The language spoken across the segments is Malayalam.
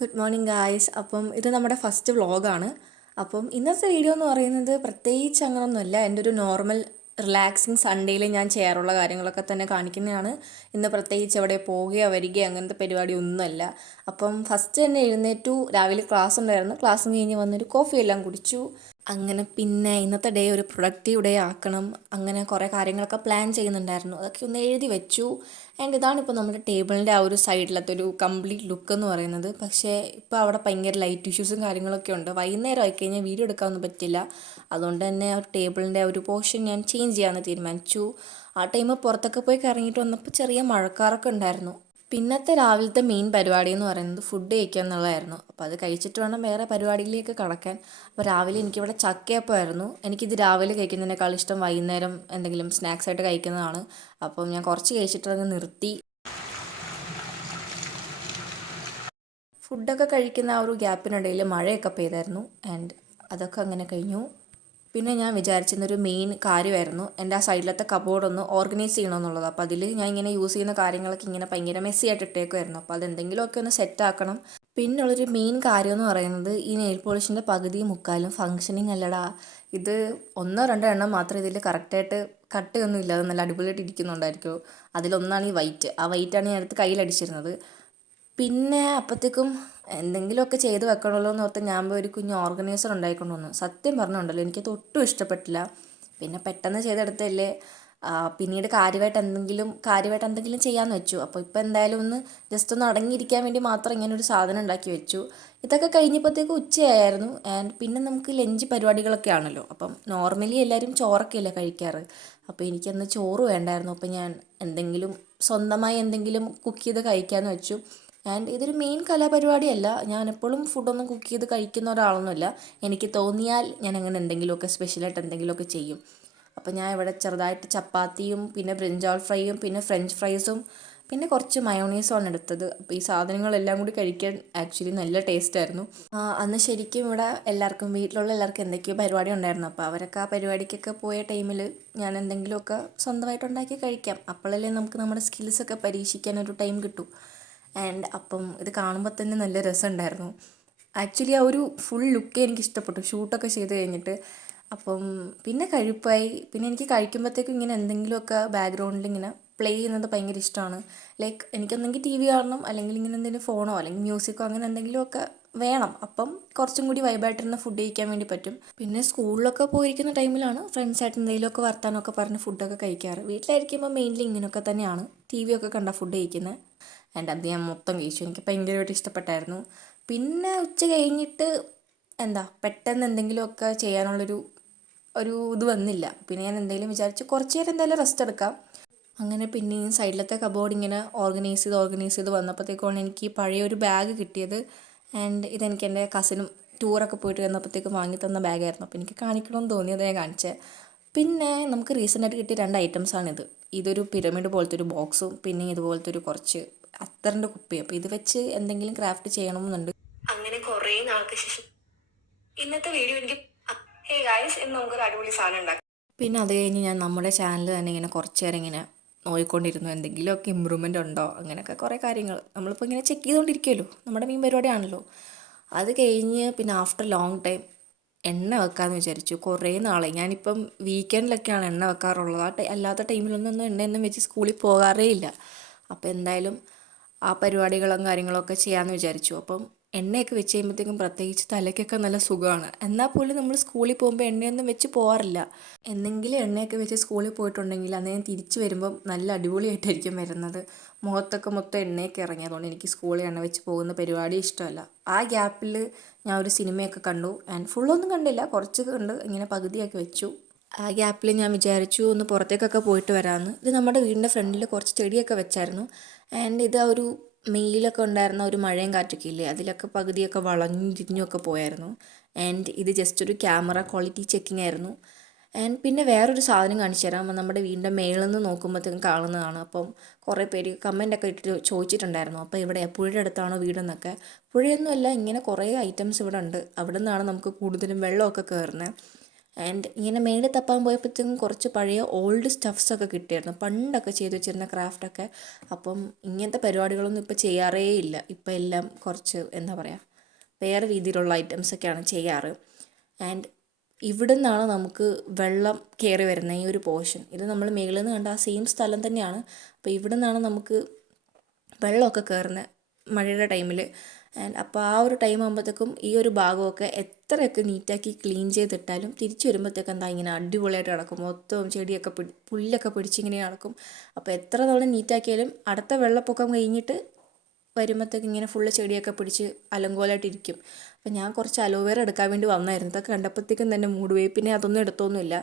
Good morning guys. അപ്പം ഇത് നമ്മുടെ ഫസ്റ്റ് വ്ളോഗാണ്. അപ്പം ഇന്നത്തെ വീഡിയോ എന്ന് പറയുന്നത് പ്രത്യേകിച്ച് അങ്ങനെയൊന്നുമല്ല, എൻ്റെ ഒരു നോർമൽ റിലാക്സിങ് സൺഡേയിൽ ഞാൻ ചെയ്യാറുള്ള കാര്യങ്ങളൊക്കെ തന്നെ കാണിക്കുന്നതാണ്. ഇന്ന് പ്രത്യേകിച്ച് എവിടെ പോവുകയോ വരികയോ അങ്ങനത്തെ പരിപാടി ഒന്നുമല്ല. അപ്പം ഫസ്റ്റ് തന്നെ എഴുന്നേറ്റു, രാവിലെ ക്ലാസ് ഉണ്ടായിരുന്നു, ക്ലാസ് കഴിഞ്ഞ് വന്നൊരു കോഫി എല്ലാം കുടിച്ചു. അങ്ങനെ പിന്നെ ഇന്നത്തെ ഡേ ഒരു പ്രൊഡക്റ്റീവ് ഡേ ആക്കണം, അങ്ങനെ കുറേ കാര്യങ്ങളൊക്കെ പ്ലാൻ ചെയ്യുന്നുണ്ടായിരുന്നു, അതൊക്കെ ഒന്ന് എഴുതി വെച്ചു. ആൻഡ് ഇതാണിപ്പോൾ നമ്മുടെ ടേബിളിൻ്റെ ആ ഒരു സൈഡിലത്തെ ഒരു കംപ്ലീറ്റ് ലുക്ക് എന്ന് പറയുന്നത്. പക്ഷേ ഇപ്പോൾ അവിടെ ഭയങ്കര ലൈറ്റ് ഇഷ്യൂസും കാര്യങ്ങളൊക്കെ ഉണ്ട്, വൈകുന്നേരം ആയിക്കഴിഞ്ഞാൽ വീഡിയോ എടുക്കാനൊന്നും പറ്റില്ല. അതുകൊണ്ട് തന്നെ ആ ടേബിളിൻ്റെ ആ ഒരു പോർഷൻ ഞാൻ ചേഞ്ച് ചെയ്യാമെന്ന് തീരുമാനിച്ചു. ആ ടൈം പുറത്തൊക്കെ പോയി കറങ്ങിയിട്ട് വന്നപ്പോൾ ചെറിയ മഴക്കാറൊക്കെ ഉണ്ടായിരുന്നു. പിന്നത്തെ രാവിലത്തെ മെയിൻ പരിപാടി എന്ന് പറയുന്നത് ഫുഡ് കഴിക്കുക എന്നുള്ളതായിരുന്നു. അപ്പോൾ അത് കഴിച്ചിട്ട് വേണം വേറെ പരിപാടിയിലേക്ക് കടക്കാൻ. അപ്പോൾ രാവിലെ എനിക്കിവിടെ ചക്കയപ്പമായിരുന്നു. എനിക്കിത് രാവിലെ കഴിക്കുന്നതിനേക്കാൾ ഇഷ്ടം വൈകുന്നേരം എന്തെങ്കിലും സ്നാക്സ് ആയിട്ട് കഴിക്കുന്നതാണ്. അപ്പം ഞാൻ കുറച്ച് കഴിച്ചിട്ട് അങ്ങ് നിർത്തി. ഫുഡൊക്കെ കഴിക്കുന്ന ആ ഒരു ഗ്യാപ്പിനിടയിൽ മഴയൊക്കെ പെയ്തായിരുന്നു. ആൻഡ് അതൊക്കെ അങ്ങനെ കഴിഞ്ഞു. പിന്നെ ഞാൻ വിചാരിച്ചിരുന്നൊരു മെയിൻ കാര്യമായിരുന്നു എൻ്റെ ആ സൈഡിലത്തെ കബോർഡ് ഒന്ന് ഓർഗനൈസ് ചെയ്യണമെന്നുള്ളത്. അപ്പോൾ അതിൽ ഞാൻ ഇങ്ങനെ യൂസ് ചെയ്യുന്ന കാര്യങ്ങളൊക്കെ ഇങ്ങനെ ഭയങ്കര മെസ്സി ആയിട്ട് ഇട്ടേക്കുമായിരുന്നു. അപ്പോൾ അതെന്തെങ്കിലുമൊക്കെ ഒന്ന് സെറ്റാക്കണം. പിന്നുള്ളൊരു മെയിൻ കാര്യം എന്ന് പറയുന്നത് ഈ നെയിൽ പോളിഷിൻ്റെ പകുതി മുക്കാലും ഫങ്ഷനിങ് അല്ലടാ. ഇത് ഒന്നോ രണ്ടോ എണ്ണം മാത്രമേ ഇതിൽ കറക്റ്റായിട്ട് കട്ടയൊന്നും ഇല്ലാതെ നല്ല അടിപൊളിയായിട്ട് ഇരിക്കുന്നുണ്ടായിരിക്കുമോ. അതിലൊന്നാണ് ഈ വൈറ്റ്. ആ വൈറ്റാണ് ഞാൻ അടുത്ത് കയ്യിലടിച്ചിരുന്നത്. പിന്നെ അപ്പോഴത്തേക്കും എന്തെങ്കിലുമൊക്കെ ചെയ്ത് വെക്കണമല്ലോ എന്ന് ഓർത്ത് ഞാൻ പോയി ഒരു കുഞ്ഞ് ഓർഗനൈസർ ഉണ്ടായിക്കൊണ്ട് വന്നു. സത്യം പറഞ്ഞുണ്ടല്ലോ, എനിക്കത് ഒട്ടും ഇഷ്ടപ്പെട്ടില്ല. പിന്നെ പെട്ടെന്ന് ചെയ്തെടുത്തല്ലേ, പിന്നീട് കാര്യമായിട്ട് എന്തെങ്കിലും ചെയ്യാമെന്ന് വെച്ചു. അപ്പോൾ ഇപ്പോൾ എന്തായാലും ഒന്ന് ജസ്റ്റ് ഒന്ന് അടങ്ങിയിരിക്കാൻ വേണ്ടി മാത്രം ഇങ്ങനെ ഒരു സാധനം ഉണ്ടാക്കി വെച്ചു. ഇതൊക്കെ കഴിഞ്ഞപ്പോഴത്തേക്ക് ഉച്ചയായിരുന്നു. ആൻഡ് പിന്നെ നമുക്ക് ലഞ്ച് പരിപാടികളൊക്കെ ആണല്ലോ. അപ്പം നോർമലി എല്ലാവരും ചോറൊക്കെയല്ലേ കഴിക്കാറ്. അപ്പോൾ എനിക്കന്ന് ചോറ് വേണ്ടായിരുന്നു. അപ്പോൾ ഞാൻ എന്തെങ്കിലും സ്വന്തമായി എന്തെങ്കിലും കുക്ക് ചെയ്ത് കഴിക്കാമെന്ന് വെച്ചു. ആൻഡ് ഇതൊരു മെയിൻ കലാപരിപാടിയല്ല, ഞാനെപ്പോഴും ഫുഡൊന്നും കുക്ക് ചെയ്ത് കഴിക്കുന്ന ഒരാളൊന്നുമല്ല. എനിക്ക് തോന്നിയാൽ ഞാൻ അങ്ങനെ എന്തെങ്കിലുമൊക്കെ സ്പെഷ്യലായിട്ട് എന്തെങ്കിലുമൊക്കെ ചെയ്യും. അപ്പോൾ ഞാൻ ഇവിടെ ചെറുതായിട്ട് ചപ്പാത്തിയും പിന്നെ ബ്രിഞ്ചാൾ ഫ്രൈയും പിന്നെ ഫ്രഞ്ച് ഫ്രൈസും പിന്നെ കുറച്ച് മയോണൈസുമാണ് എടുത്തത്. അപ്പോൾ ഈ സാധനങ്ങളെല്ലാം കൂടി കഴിക്കാൻ ആക്ച്വലി നല്ല ടേസ്റ്റായിരുന്നു. അന്ന് ശരിക്കും ഇവിടെ വീട്ടിലുള്ള എല്ലാവർക്കും എന്തൊക്കെയോ പരിപാടി ഉണ്ടായിരുന്നു. അപ്പോൾ അവരൊക്കെ ആ പരിപാടിക്കൊക്കെ പോയ ടൈമിൽ ഞാൻ എന്തെങ്കിലുമൊക്കെ സ്വന്തമായിട്ട് ഉണ്ടാക്കി കഴിക്കാം. അപ്പോഴല്ലേ നമുക്ക് നമ്മുടെ സ്കിൽസൊക്കെ പരീക്ഷിക്കാനൊരു ടൈം കിട്ടും. ആൻഡ് അപ്പം ഇത് കാണുമ്പോൾ തന്നെ നല്ല രസമുണ്ടായിരുന്നു. ആക്ച്വലി ആ ഒരു ഫുൾ ലുക്ക് എനിക്ക് ഇഷ്ടപ്പെട്ടു ഷൂട്ടൊക്കെ ചെയ്ത് കഴിഞ്ഞിട്ട്. അപ്പം പിന്നെ കഴിപ്പായി. പിന്നെ എനിക്ക് കഴിക്കുമ്പോഴത്തേക്കും ഇങ്ങനെ എന്തെങ്കിലുമൊക്കെ ബാക്ക്ഗ്രൗണ്ടിൽ ഇങ്ങനെ പ്ലേ ചെയ്യുന്നത് ഭയങ്കര ഇഷ്ടമാണ്. ലൈക്ക് എനിക്കൊന്നെങ്കിൽ ടി വി കാണണം, അല്ലെങ്കിൽ ഇങ്ങനെ എന്തെങ്കിലും ഫോണോ അല്ലെങ്കിൽ മ്യൂസിക്കോ അങ്ങനെ എന്തെങ്കിലുമൊക്കെ വേണം. അപ്പം കുറച്ചും കൂടി വൈബായിട്ടിരുന്ന് ഫുഡ് കഴിക്കാൻ വേണ്ടി പറ്റും. പിന്നെ സ്കൂളിലൊക്കെ പോയിരിക്കുന്ന ടൈമിലാണ് ഫ്രണ്ട്സായിട്ട് എന്തെങ്കിലുമൊക്കെ വർത്താനമൊക്കെ പറഞ്ഞ് ഫുഡൊക്കെ കഴിക്കാറ്. വീട്ടിലായിരിക്കുമ്പോൾ മെയിൻലി ഇങ്ങനെയൊക്കെ തന്നെയാണ്, ടി വി ഒക്കെ കണ്ട ഫുഡ് കഴിക്കുന്നത്. ആൻഡ് അത് ഞാൻ മൊത്തം കഴിച്ചു, എനിക്ക് ഭയങ്കരമായിട്ട് ഇഷ്ടപ്പെട്ടായിരുന്നു. പിന്നെ ഉച്ച കഴിഞ്ഞിട്ട് പെട്ടെന്ന് എന്തെങ്കിലുമൊക്കെ ചെയ്യാനുള്ളൊരു ഇത് വന്നില്ല. പിന്നെ ഞാൻ എന്തെങ്കിലും വിചാരിച്ചു കുറച്ച് നേരം എന്തായാലും റെസ്റ്റ് എടുക്കാം. അങ്ങനെ പിന്നെയും സൈഡിലത്തെ കബോർഡ് ഇങ്ങനെ ഓർഗനൈസ് ചെയ്ത് വന്നപ്പോഴത്തേക്കാണ് എനിക്ക് ഈ പഴയൊരു ബാഗ് കിട്ടിയത്. ആൻഡ് ഇതെനിക്ക് എൻ്റെ കസിനും ടൂറൊക്കെ പോയിട്ട് വന്നപ്പോഴത്തേക്കും വാങ്ങി തന്ന ബാഗായിരുന്നു. അപ്പോൾ എനിക്ക് കാണിക്കണമെന്ന് തോന്നിയത് ഞാൻ കാണിച്ചത്. പിന്നെ നമുക്ക് റീസെൻ്റായിട്ട് കിട്ടിയ 2 ഐറ്റംസാണിത്. ഇതൊരു പിരമിഡ് പോലത്തെ ഒരു ബോക്സും പിന്നെ ഇതുപോലത്തെ ഒരു കുറച്ച് അത്തറിൻ്റെ കുപ്പി. അപ്പോൾ ഇത് വെച്ച് എന്തെങ്കിലും ക്രാഫ്റ്റ് ചെയ്യണമെന്നുണ്ട്. അങ്ങനെ കുറേ നാൾക്ക് ശേഷം ഇന്നത്തെ വീഡിയോ എനിക്ക് ഹേ ഗായ്സ്, ഇന്ന് നമുക്കൊരു അടിപൊളി സാധനം ഉണ്ടാക്കാം. പിന്നെ അത് കഴിഞ്ഞ് ഞാൻ നമ്മുടെ ചാനൽ തന്നെ ഇങ്ങനെ കുറച്ച് നേരം ഇങ്ങനെ നോക്കിക്കൊണ്ടിരുന്നു, എന്തെങ്കിലുമൊക്കെ ഇമ്പ്രൂവ്മെൻ്റ് ഉണ്ടോ അങ്ങനെയൊക്കെ കുറേ കാര്യങ്ങൾ നമ്മളിപ്പോൾ ഇങ്ങനെ ചെക്ക് ചെയ്തുകൊണ്ടിരിക്കുമല്ലോ, നമ്മുടെ മെയിൻ പരിപാടിയാണല്ലോ. അത് കഴിഞ്ഞ് പിന്നെ ആഫ്റ്റർ ലോങ് ടൈം എണ്ണ വെക്കാമെന്ന് വിചാരിച്ചു. കുറേ നാളെ ഞാനിപ്പം വീക്കെൻഡിലൊക്കെയാണ് എണ്ണ വെക്കാറുള്ളത്. അല്ലാത്ത ടൈമിലൊന്നും എണ്ണയൊന്നും വെച്ച് സ്കൂളിൽ പോകാറേ ഇല്ല. അപ്പോൾ എന്തായാലും ആ പരിപാടികളും കാര്യങ്ങളൊക്കെ ചെയ്യാമെന്ന് വിചാരിച്ചു. അപ്പം എണ്ണയൊക്കെ വെച്ച് കഴിയുമ്പോഴത്തേക്കും പ്രത്യേകിച്ച് തലയ്ക്കൊക്കെ നല്ല സുഖമാണ്. എന്നാൽ പോലും നമ്മൾ സ്കൂളിൽ പോകുമ്പോൾ എണ്ണയൊന്നും വെച്ച് പോകാറില്ല. എന്തെങ്കിലും എണ്ണയൊക്കെ വെച്ച് സ്കൂളിൽ പോയിട്ടുണ്ടെങ്കിൽ അന്ന് ഞാൻ തിരിച്ച് വരുമ്പം നല്ല അടിപൊളിയായിട്ടായിരിക്കും വരുന്നത്. മുഖത്തൊക്കെ മൊത്തം എണ്ണയൊക്കെ ഇറങ്ങി. അതുകൊണ്ട് എനിക്ക് സ്കൂളിൽ എണ്ണ വെച്ച് പോകുന്ന പരിപാടി ഇഷ്ടമല്ല. ആ ഗ്യാപ്പിൽ ഞാൻ ഒരു സിനിമയൊക്കെ കണ്ടു. ആൻഡ് ഫുള്ളൊന്നും കണ്ടില്ല, കുറച്ച് കണ്ട് ഇങ്ങനെ പകുതിയാക്കി വെച്ചു. ആ ഗ്യാപ്പിൽ ഞാൻ വിചാരിച്ചു ഒന്ന് പുറത്തേക്കൊക്കെ പോയിട്ട് വരാമെന്ന്. ഇത് നമ്മുടെ വീടിൻ്റെ ഫ്രണ്ടിൽ കുറച്ച് ചെടിയൊക്കെ വെച്ചായിരുന്നു. ആൻഡ് ഇത് ആ ഒരു മെയിലൊക്കെ ഉണ്ടായിരുന്ന ഒരു മഴയും കാറ്റൊക്കെ ഇല്ലേ, അതിലൊക്കെ പകുതിയൊക്കെ വളഞ്ഞും തിരിഞ്ഞുമൊക്കെ പോയായിരുന്നു. ആൻഡ് ഇത് ജസ്റ്റ് ഒരു ക്യാമറ ക്വാളിറ്റി ചെക്കിംഗ് ആയിരുന്നു. ആൻഡ് പിന്നെ വേറൊരു സാധനം കാണിച്ചു തരാം. നമ്മുടെ വീടിൻ്റെ മേളിൽ നിന്ന് നോക്കുമ്പോഴത്തേക്കും കാണുന്നതാണ്. അപ്പം കുറേ പേര് കമൻ്റൊക്കെ ഇട്ടിട്ട് ചോദിച്ചിട്ടുണ്ടായിരുന്നു, അപ്പോൾ ഇവിടെ പുഴയുടെ അടുത്താണോ വീടെന്നൊക്കെ. പുഴയൊന്നുമല്ല, ഇങ്ങനെ കുറേ ഐറ്റംസ് ഇവിടെ ഉണ്ട്. അവിടെ നിന്നാണ് നമുക്ക് കൂടുതലും വെള്ളമൊക്കെ കയറുന്നത്. ആൻഡ് ഇങ്ങനെ മേളിൽ തപ്പാൻ പോയപ്പോഴത്തേക്കും കുറച്ച് പഴയ ഓൾഡ് സ്റ്റഫ്സൊക്കെ കിട്ടിയായിരുന്നു, പണ്ടൊക്കെ ചെയ്ത് വെച്ചിരുന്ന ക്രാഫ്റ്റൊക്കെ. അപ്പം ഇങ്ങനത്തെ പരിപാടികളൊന്നും ഇപ്പോൾ ചെയ്യാറേ ഇല്ല. ഇപ്പോൾ എല്ലാം കുറച്ച് എന്താ പറയുക, വേറെ രീതിയിലുള്ള ഐറ്റംസൊക്കെയാണ് ചെയ്യാറ്. ആൻഡ് ഇവിടെ നിന്നാണ് നമുക്ക് വെള്ളം കയറി വരുന്ന ഈ ഒരു പോർഷൻ. ഇത് നമ്മൾ മേളിൽ നിന്ന് കണ്ട ആ സെയിം സ്ഥലം തന്നെയാണ്. അപ്പോൾ ഇവിടെ നിന്നാണ് നമുക്ക് വെള്ളമൊക്കെ കയറുന്നത് മഴയുടെ ടൈമിൽ. ആൻഡ് അപ്പോൾ ആ ഒരു ടൈം ആകുമ്പോഴത്തേക്കും ഈ ഒരു ഭാഗമൊക്കെ എത്രയൊക്കെ നീറ്റാക്കി ക്ലീൻ ചെയ്തിട്ടാലും തിരിച്ച് വരുമ്പോഴത്തേക്കും എന്താ ഇങ്ങനെ അടിപൊളിയായിട്ട് കിടക്കും. മൊത്തം ചെടിയൊക്കെ പുല്ലൊക്കെ പിടിച്ചിങ്ങനെ കിടക്കും. അപ്പോൾ എത്ര തവണ നീറ്റാക്കിയാലും അടുത്ത വെള്ളപ്പൊക്കം കഴിഞ്ഞിട്ട് വരുമ്പോഴത്തേക്ക് ഇങ്ങനെ ഫുള്ള് ചെടിയൊക്കെ പിടിച്ച് അലങ്കോലമായിട്ടിരിക്കും. അപ്പം ഞാൻ കുറച്ച് അലോവേറ എടുക്കാൻ വേണ്ടി വന്നായിരുന്നു. ഇതൊക്കെ കണ്ടപ്പോഴത്തേക്കും തന്നെ മൂഡ് പോയി. പിന്നെ അതൊന്നും എടുത്തൊന്നുമില്ല.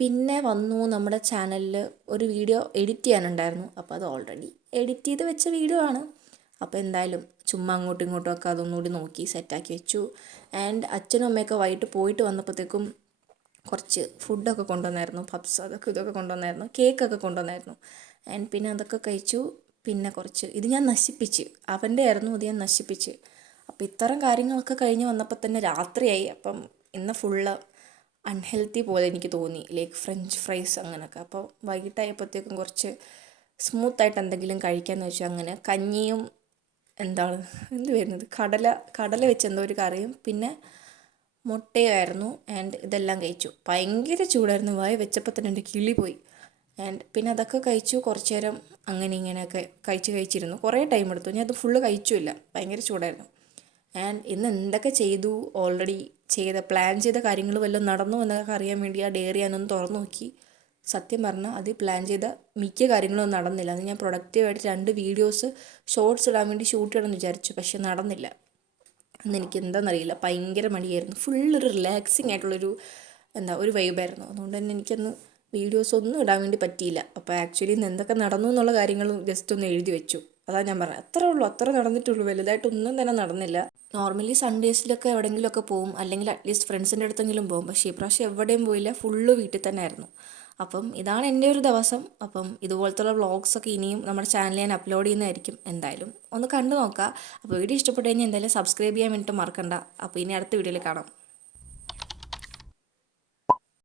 പിന്നെ വന്നു നമ്മുടെ ചാനലിൽ ഒരു വീഡിയോ എഡിറ്റ് ചെയ്യാനുണ്ടായിരുന്നു. അപ്പോൾ അത് ഓൾറെഡി എഡിറ്റ് ചെയ്ത് വെച്ച വീഡിയോ ആണ്. അപ്പോൾ എന്തായാലും ചുമ്മാ അങ്ങോട്ടും ഇങ്ങോട്ടും ഒക്കെ അതൊന്നുകൂടി നോക്കി സെറ്റാക്കി വെച്ചു. ആൻഡ് അച്ഛനും അമ്മയൊക്കെ വൈകിട്ട് പോയിട്ട് വന്നപ്പോഴത്തേക്കും കുറച്ച് ഫുഡൊക്കെ കൊണ്ടുവന്നായിരുന്നു. പപ്സ് അതൊക്കെ ഇതൊക്കെ കൊണ്ടുവന്നായിരുന്നു. കേക്കൊക്കെ കൊണ്ടുവന്നായിരുന്നു. ആൻഡ് പിന്നെ അതൊക്കെ കഴിച്ചു. പിന്നെ കുറച്ച് ഇത് ഞാൻ നശിപ്പിച്ച്, അവൻ്റെ ആയിരുന്നു, അത് ഞാൻ നശിപ്പിച്ച്. അപ്പോൾ ഇത്തരം കാര്യങ്ങളൊക്കെ കഴിഞ്ഞ് വന്നപ്പോൾ തന്നെ രാത്രിയായി. അപ്പം ഇന്ന് ഫുള്ള് അൺഹെൽത്തി പോലെ എനിക്ക് തോന്നി, ലൈക്ക് ഫ്രഞ്ച് ഫ്രൈസ് അങ്ങനെയൊക്കെ. അപ്പോൾ വൈകിട്ടായപ്പോഴത്തേക്കും കുറച്ച് സ്മൂത്തായിട്ട് എന്തെങ്കിലും കഴിക്കാമെന്ന് വെച്ചാൽ അങ്ങനെ കഞ്ഞിയും എന്ത് വരുന്നത് കടല വെച്ച് എന്തോ ഒരു കറിയും പിന്നെ മുട്ടയായിരുന്നു. ആൻഡ് ഇതെല്ലാം കഴിച്ചു. ഭയങ്കര ചൂടായിരുന്നു, വായ വെച്ചപ്പോൾ തന്നെ എൻ്റെ കിളി പോയി. ആൻഡ് പിന്നെ അതൊക്കെ കഴിച്ചു. കുറച്ച് നേരം അങ്ങനെ ഇങ്ങനെയൊക്കെ കഴിച്ചിരുന്നു. കുറേ ടൈം എടുത്തു, ഞാൻ അത് ഫുള്ള് കഴിച്ചില്ല, ഭയങ്കര ചൂടായിരുന്നു. ആൻഡ് ഇന്ന് എന്തൊക്കെ ചെയ്തു, ഓൾറെഡി പ്ലാൻ ചെയ്ത കാര്യങ്ങൾ വല്ലതും നടന്നു എന്നൊക്കെ അറിയാൻ വേണ്ടി ആ ഡയറി ഞാനൊന്ന് തുറന്നു നോക്കി. സത്യം പറഞ്ഞാൽ അത് പ്ലാൻ ചെയ്ത മിക്ക കാര്യങ്ങളൊന്നും നടന്നില്ല. അത് ഞാൻ പ്രൊഡക്റ്റീവായിട്ട് 2 വീഡിയോസ് ഷോർട്സ് ഇടാൻ വേണ്ടി ഷൂട്ട് ചെയ്യണമെന്ന് വിചാരിച്ചു, പക്ഷെ നടന്നില്ല. അന്ന് എനിക്ക് എന്താണെന്നറിയില്ല, ഭയങ്കര മടിയായിരുന്നു. ഫുള്ളൊരു റിലാക്സിങ് ആയിട്ടുള്ളൊരു ഒരു വൈബായിരുന്നു. അതുകൊണ്ട് തന്നെ എനിക്കന്ന് വീഡിയോസ് ഒന്നും ഇടാൻ വേണ്ടി പറ്റിയില്ല. അപ്പോൾ ആക്ച്വലി ഇന്ന് എന്തൊക്കെ നടന്നു എന്നുള്ള കാര്യങ്ങളും ജസ്റ്റ് ഒന്ന് എഴുതി വെച്ചു. അതാണ് ഞാൻ പറഞ്ഞത്, അത്ര നടന്നിട്ടുള്ളൂ, വലുതായിട്ടൊന്നും തന്നെ നടന്നില്ല. നോർമലി സൺഡേസിലൊക്കെ എവിടെയെങ്കിലുമൊക്കെ പോവും, അല്ലെങ്കിൽ അറ്റ്ലീസ്റ്റ് ഫ്രണ്ട്സിൻ്റെ അടുത്തെങ്കിലും പോകും. പക്ഷേ ഇപ്രാവശ്യം എവിടെയും പോയില്ല, ഫുള്ള് വീട്ടിൽ തന്നെ ആയിരുന്നു. അപ്പം ഇതാണ് എൻ്റെ ഒരു ദിവസം. അപ്പം ഇതുപോലത്തുള്ള വ്ളോഗ്സൊക്കെ ഇനിയും നമ്മുടെ ചാനലിൽ ഞാൻ അപ്ലോഡ് ചെയ്യുന്നതായിരിക്കും. എന്തായാലും ഒന്ന് കണ്ടു നോക്കുക. അപ്പോൾ വീഡിയോ ഇഷ്ടപ്പെട്ട് കഴിഞ്ഞാൽ എന്തായാലും സബ്സ്ക്രൈബ് ചെയ്യാൻ വേണ്ടിയിട്ട് മറക്കണ്ട. അപ്പോൾ ഇനി അടുത്ത വീഡിയോയിൽ കാണാം.